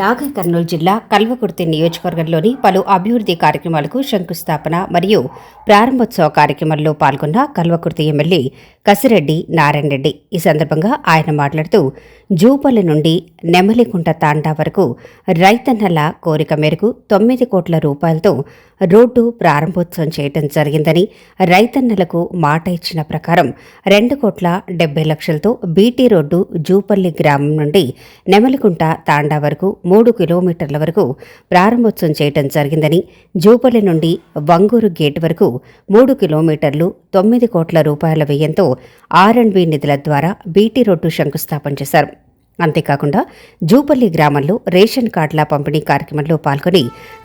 నాగర్ కర్నూలు జిల్లా కల్వకుర్తి నియోజకవర్గంలోని పలు అభివృద్ధి కార్యక్రమాలకు శంకుస్థాపన మరియు ప్రారంభోత్సవ కార్యక్రమంలో పాల్గొన్న కల్వకుర్తి ఎమ్మెల్యే కసిరెడ్డి నారాయణ రెడ్డి. ఈ సందర్భంగా ఆయన మాట్లాడుతూ జూపల్లి నుండి నెమలికుంట తాండా వరకు రైతన్నల కోరిక మేరకు 9 కోట్ల రూపాయలతో రోడ్డు ప్రారంభోత్సవం చేయడం జరిగిందని, రైతన్నలకు మాట ఇచ్చిన ప్రకారం 2,70,00,000తో బీటీ రోడ్డు జూపల్లి గ్రామం నుండి నెమలికుంట తాండా వరకు 3 కిలోమీటర్ల వరకు ప్రారంభోత్సవం చేయడం జరిగిందని, జూపల్లి నుండి వంగూరు గేట్ వరకు 3 కిలోమీటర్లు 9 కోట్ల రూపాయల వ్యయంతో R&B నిధుల ద్వారా బీటీ రోడ్డు శంకుస్థాపన చేశారు. అంతేకాకుండా జూపల్లి గ్రామంలో రేషన్ కార్డుల పంపిణీ కార్యక్రమంలో పాల్గొని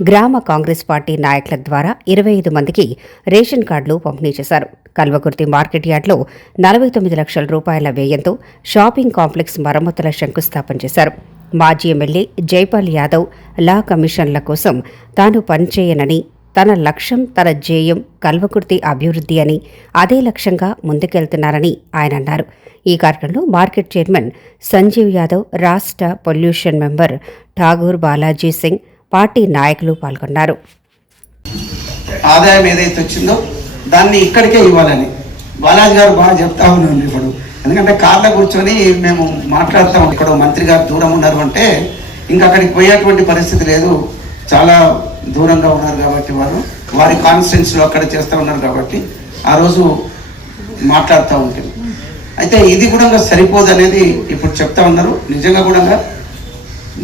గ్రామ కాంగ్రెస్ పార్టీ నాయకుల ద్వారా 25 మందికి రేషన్ కార్డులు పంపిణీ చేశారు. కల్వకుర్తి మార్కెట్ యార్డ్లో 49 లక్షల రూపాయల వ్యయంతో షాపింగ్ కాంప్లెక్స్ మరమ్మతుల శంకుస్థాపన చేశారు. మాజీ ఎమ్మెల్యే జైపాల్ యాదవ్ లా కమిషన్ల కోసం తాను పనిచేయనని, తన లక్ష్యం, తన ధ్యేయం కల్వకుర్తి అభివృద్ధి అని, అదే లక్ష్యంగా ముందుకెళ్తున్నారని ఆయన అన్నారు. ఈ కార్యక్రమంలో మార్కెట్ చైర్మన్ సంజీవ్ యాదవ్, రాష్ట్ర pollution member Tagore Balaji Singh, party నాయకులు పాల్గొన్నారు. ఆదాయం ఏదైతే వచ్చిందో దాన్ని ఇక్కడికే ఇవ్వాలని బాలాజీ గారు బాగా చెప్తా ఉన్నాను. ఇప్పుడు ఎందుకంటే కార్లో కూర్చొని మేము మాట్లాడతాం, ఇక్కడ మంత్రి గారు దూరం ఉన్నారు అంటే ఇంకా అక్కడికి పోయేటువంటి పరిస్థితి లేదు. చాలా దూరంగా ఉన్నారు కాబట్టి వారి కాన్స్టిట్యున్సీలో అక్కడ చేస్తూ ఉన్నారు కాబట్టి ఆ రోజు మాట్లాడుతూ ఉంటుంది. అయితే ఇది కూడా సరిపోదు అనేది ఇప్పుడు చెప్తా ఉన్నారు. నిజంగా కూడా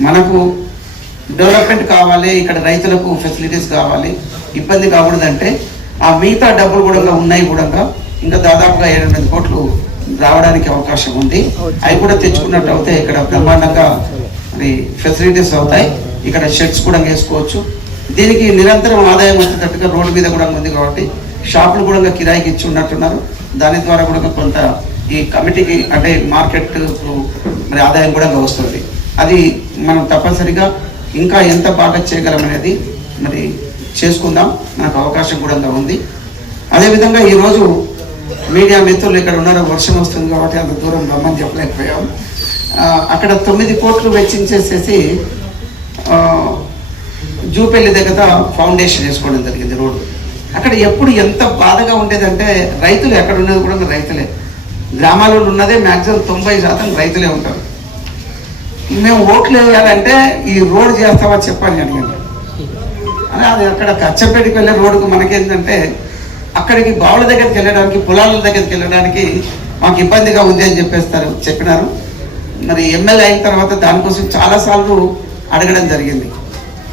మనకు డెవలప్మెంట్ కావాలి, ఇక్కడ రైతులకు ఫెసిలిటీస్ కావాలి, ఇబ్బంది కాకూడదంటే ఆ మిగతా డబ్బులు కూడా ఉన్నాయి. కూడా ఇంకా దాదాపుగా 7-8 కోట్లు రావడానికి అవకాశం ఉంది. అవి కూడా తెచ్చుకున్నట్టు అవుతాయి. ఇక్కడ బ్రహ్మాండంగా ఫెసిలిటీస్ అవుతాయి. ఇక్కడ షెడ్స్ కూడా వేసుకోవచ్చు. దీనికి నిరంతరం ఆదాయం వచ్చేటట్టుగా రోడ్డు మీద కూడా ఉంది కాబట్టి షాపులు కూడా కిరాయికి ఇచ్చి ఉన్నట్టున్నారు. దాని ద్వారా కూడా కొంత ఈ కమిటీకి అంటే మార్కెట్ మరి ఆదాయం కూడా వస్తుంది. అది మనం తప్పనిసరిగా ఇంకా ఎంత బాగా చేయగలం అనేది మరి చేసుకుందాం. మనకు అవకాశం కూడా ఉంది. అదేవిధంగా ఈరోజు మీడియా మిత్రులు ఇక్కడ ఉన్నారో, వర్షం వస్తుంది కాబట్టి అంత దూరం రమ్మని చెప్పలేకపోయాం. అక్కడ 9 కోట్లు వెచ్చించేసేసి జూపల్లి దగ్గర ఫౌండేషన్ వేసుకోవడం జరిగింది రోడ్డు. అక్కడ ఎప్పుడు ఎంత బాధగా ఉండేదంటే రైతులు ఎక్కడ ఉన్నది కూడా రైతులే, గ్రామాలలో ఉన్నదే మ్యాక్సిమం 90% రైతులే ఉంటారు. మేము ఓట్లు వేయాలంటే ఈ రోడ్డు చేస్తావా చెప్పని అడిగాను. అని అది అక్కడ కచ్చపేటకి వెళ్ళే రోడ్డుకు మనకేంటంటే అక్కడికి బావుల దగ్గరికి వెళ్ళడానికి, పొలాల దగ్గరికి వెళ్ళడానికి మాకు ఇబ్బందిగా ఉంది అని చెప్పినారు. మరి ఎమ్మెల్యే అయిన తర్వాత దానికోసం చాలాసార్లు అడగడం జరిగింది.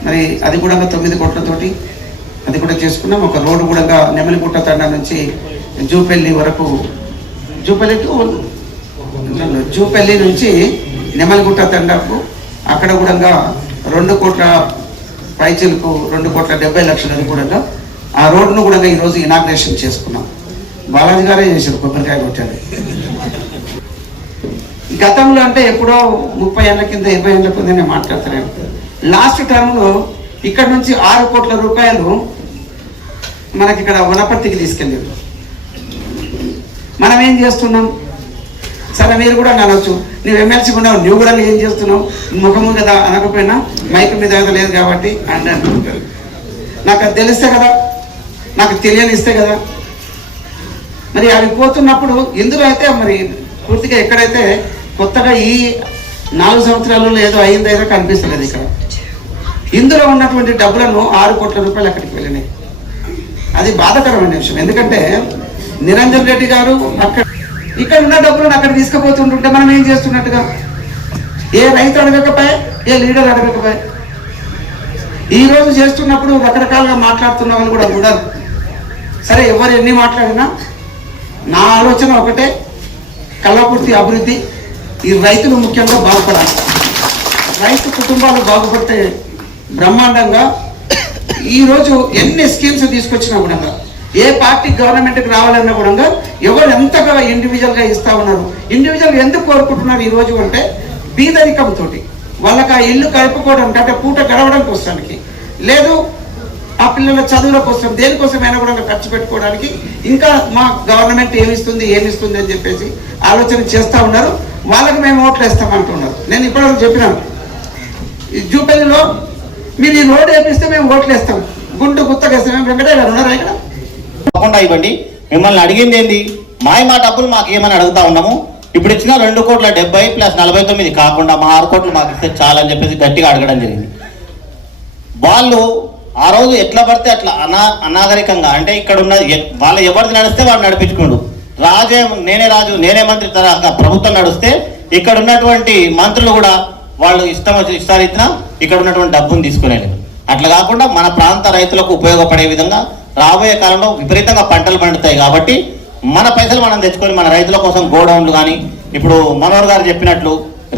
మరి అది కూడా 9 కోట్లతోటి అది కూడా చేసుకున్నాం. ఒక రోడ్డు కూడా నెమలిగుట్ట తండా నుంచి జూపల్లి వరకు, జూపల్లి నుంచి నెమలిగుట్ట తండాకు అక్కడ కూడా 2 కోట్ల పైచీలకు 2,70,00,000 కూడా ఆ రోడ్డును కూడా ఈరోజు ఇనాగ్రేషన్ చేసుకున్నాం. బాలాజీ గారే చేశారు, కొబ్బరికాయ కొట్టారు. గతంలో అంటే ఎప్పుడో 30 ఏళ్ల కింద 20 ఏళ్ల కింద నేను మాట్లాడతాను. లాస్ట్ టర్మ్లో ఇక్కడ నుంచి 6 కోట్ల రూపాయలు మనకి ఇక్కడ వనపర్తికి తీసుకెళ్ళారు. మనం ఏం చేస్తున్నాం? సరే మీరు కూడా అనవచ్చు, నువ్వు ఎమ్మెల్సీ ఉన్నావు, నువ్వు కూడా ఏం చేస్తున్నావు, ముఖము కదా అనకపోయినా మైక్ మీద లేదు కాబట్టి అంటారు. నాకు అది తెలిస్తే కదా, నాకు తెలియనిస్తే కదా. మరి అవి పోతున్నప్పుడు ఇందులో అయితే మరి పూర్తిగా ఎక్కడైతే కొత్తగా ఈ 4 సంవత్సరాలలో ఏదో అయిందో కనిపిస్తలేదు. ఇక్కడ ఇందులో ఉన్నటువంటి డబ్బులను 6 కోట్ల రూపాయలు అక్కడికి వెళ్ళినాయి. అది బాధాకరమైన విషయం. ఎందుకంటే నిరంజన్ రెడ్డి గారు ఇక్కడ ఉన్న డబ్బులను అక్కడ తీసుకుపోతుంటుంటే మనం ఏం చేస్తున్నట్టుగా, ఏ రైతు అడగకపోయా, ఏ లీడర్ అడగకపోయా. ఈరోజు చేస్తున్నప్పుడు రకరకాలుగా మాట్లాడుతున్న వాళ్ళు కూడా ఉండరు. సరే, ఎవరు ఎన్ని మాట్లాడినా నా ఆలోచన ఒకటే, కల్వకుర్తి అభివృద్ధి, ఈ రైతులు ముఖ్యంగా బాగుపడాలి. రైతు కుటుంబాలు బాగుపడితే బ్రహ్మాండంగా ఈరోజు ఎన్ని స్కీమ్స్ తీసుకొచ్చినా కూడా, ఏ పార్టీ గవర్నమెంట్కి రావాలన్నా కూడా ఎవరు ఎంతగా ఇండివిజువల్గా ఇస్తా ఉన్నారు. ఇండివిజువల్గా ఎందుకు కోరుకుంటున్నారు ఈరోజు అంటే బీదరికంతో వాళ్ళకి ఆ ఇల్లు గడుపుకోవడానికి, అంటే పూట గడవడానికి వస్తానికి, లేదు ఆ పిల్లల చదువుల కోసం, దేనికోసమైనా కూడా ఖర్చు పెట్టుకోవడానికి ఇంకా మా గవర్నమెంట్ ఏమిస్తుంది అని చెప్పేసి ఆలోచన చేస్తూ ఉన్నారు. వాళ్ళకి మేము ఓట్లు వేస్తామంటున్నారు. నేను ఇప్పటివరకు చెప్పినాను, ఈ జూపల్లిలో మీరు ఈ రోడ్ వేపిస్తే మేము ఓట్లు వేస్తాం, గుండు గుత్తకేస్తాం. మేము వెంకటయ్య గారు ఉన్నారా ఇక్కడ? తప్పకుండా ఇవ్వండి. మిమ్మల్ని అడిగింది ఏంది, మా డబ్బులు మాకు ఏమని అడుగుతా ఉన్నాము. ఇప్పుడు ఇచ్చిన 2,70,00,000 ప్లస్ 49 కాకుండా మా 6 కోట్లు మాకు ఇస్తే చాలని చెప్పేసి గట్టిగా అడగడం జరిగింది. వాళ్ళు ఆ రోజు ఎట్లా పడితే అట్లా అనాగరికంగా, అంటే ఇక్కడ ఉన్న వాళ్ళు ఎవరిది నడిస్తే వాళ్ళు నడిపించుకోండు. నేనే రాజు నేనే మంత్రి తరహా ప్రభుత్వం నడిస్తే ఇక్కడ ఉన్నటువంటి మంత్రులు కూడా వాళ్ళు ఇష్టారీతిన ఇక్కడ ఉన్నటువంటి డబ్బును తీసుకునేది. అట్లా కాకుండా మన ప్రాంత రైతులకు ఉపయోగపడే విధంగా రాబోయే కాలంలో విపరీతంగా పంటలు పండుతాయి కాబట్టి మన పైసలు మనం తెచ్చుకొని మన రైతుల కోసం గోడౌన్లు కానీ, ఇప్పుడు మనోహర్ గారు చెప్పినట్లు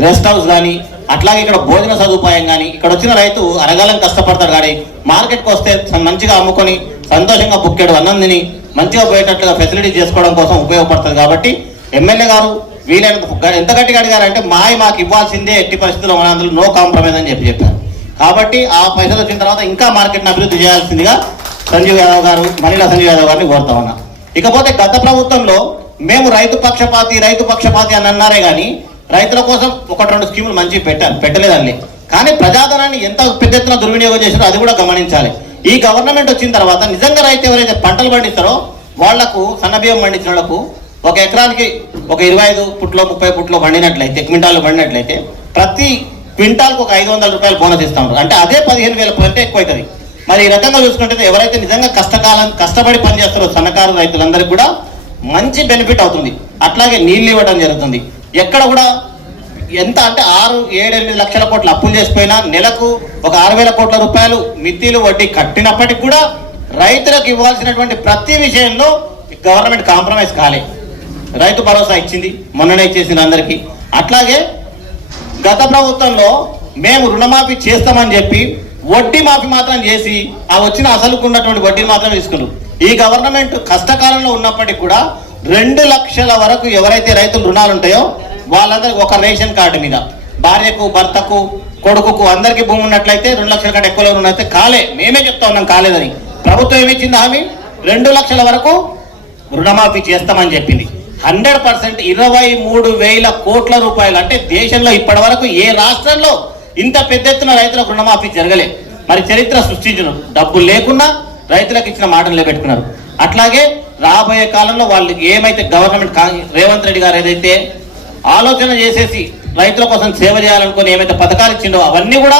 రెస్ట్ హౌస్ కానీ, అట్లాగే ఇక్కడ భోజన సదుపాయం కానీ, ఇక్కడ వచ్చిన రైతు అరగాలం కష్టపడతాడు కానీ మార్కెట్కి వస్తే మంచిగా అమ్ముకొని సంతోషంగా బుక్కెడు అన్నం తిని మంచిగా పోయేటట్లుగా ఫెసిలిటీ చేసుకోవడం కోసం ఉపయోగపడుతుంది. కాబట్టి ఎమ్మెల్యే గారు వీలైనంత ఎంత గట్టిగా అడిగారంటే మాకు ఇవ్వాల్సిందే, ఎట్టి పరిస్థితుల్లో మన అందులో నో కాంప్రమైజ్ అని చెప్పారు. కాబట్టి ఆ పైసలు వచ్చిన తర్వాత ఇంకా మార్కెట్ని అభివృద్ధి చేయాల్సిందిగా సంజీవ్ యాదవ్ గారు, మహిళా సంజీవ్ యాదవ్ గారిని కోరుతా ఉన్నా. ఇకపోతే గత ప్రభుత్వంలో మేము రైతు పక్షపాతి అని అన్నారే కానీ రైతుల కోసం 1-2 స్కీములు మంచి పెట్టలేదండి. కానీ ప్రజాధనాన్ని ఎంత పెద్ద ఎత్తున దుర్వినియోగం చేశారో అది కూడా గమనించాలి. ఈ గవర్నమెంట్ వచ్చిన తర్వాత నిజంగా రైతు ఎవరైతే పంటలు పండిస్తారో వాళ్లకు, సన్నబియ్యం పండించిన వాళ్ళకు 1 ఎకరానికి 25 పుట్లో 30 పుట్లో పండినట్లయితే, క్వింటాలు పండినట్లయితే ప్రతి క్వింటాల్కి 500 రూపాయలు బోనస్ ఇస్తా ఉంటారు. అంటే అదే 15,000 అంటే ఎక్కువ అవుతుంది. మరి ఈ రకంగా చూసుకుంటే ఎవరైతే నిజంగా కష్టపడి పనిచేస్తారో సన్నకారు రైతులందరికీ కూడా మంచి బెనిఫిట్ అవుతుంది. అట్లాగే నీళ్ళు ఇవ్వడం జరుగుతుంది. ఎక్కడ కూడా ఎంత అంటే 6-7-8 లక్షల కోట్లు అప్పులు చేసిపోయినా నెలకు 6,000 కోట్ల రూపాయలు మిత్తిలు వడ్డీ కట్టినప్పటికి కూడా రైతులకు ఇవ్వాల్సినటువంటి ప్రతి విషయంలో గవర్నమెంట్ కాంప్రమైజ్ కాలే. రైతు భరోసా ఇచ్చింది, మొన్ననే ఇచ్చేసింది అందరికీ. అట్లాగే గత ప్రభుత్వంలో మేము రుణమాఫీ చేస్తామని చెప్పి వడ్డీ మాఫీ మాత్రం చేసి ఆ వచ్చిన అసలుకు ఉన్నటువంటి వడ్డీని మాత్రం తీసుకున్నారు. ఈ గవర్నమెంట్ కష్టకాలంలో ఉన్నప్పటికీ కూడా 2 లక్షల వరకు ఎవరైతే రైతులు రుణాలు ఉంటాయో వాళ్ళందరికీ ఒక రేషన్ కార్డు మీద భార్యకు, భర్తకు, కొడుకుకు అందరికీ భూమి ఉన్నట్లయితే 2 లక్షల కంటే ఎక్కువలో ఉన్నట్లయితే కాలే. మేమే చెప్తా ఉన్నాం కాలేదని. ప్రభుత్వం ఏమిచ్చింది హామీ? 2 లక్షల వరకు రుణమాఫీ చేస్తామని చెప్పింది. 100% 23,000 కోట్ల రూపాయలు. అంటే దేశంలో ఇప్పటి వరకు ఏ రాష్ట్రంలో ఇంత పెద్ద ఎత్తున రైతులకు రుణమాఫీ జరగలే. మరి చరిత్ర సృష్టించడం, డబ్బులు లేకున్నా రైతులకు ఇచ్చిన మాటలు నిలబెట్టుకున్నారు. అట్లాగే రాబోయే కాలంలో వాళ్ళు ఏమైతే గవర్నమెంట్ రేవంత్ రెడ్డి గారు ఏదైతే ఆలోచన చేసేసి రైతుల కోసం సేవ చేయాలనుకుని ఏమైతే పథకాలు ఇచ్చిండో అవన్నీ కూడా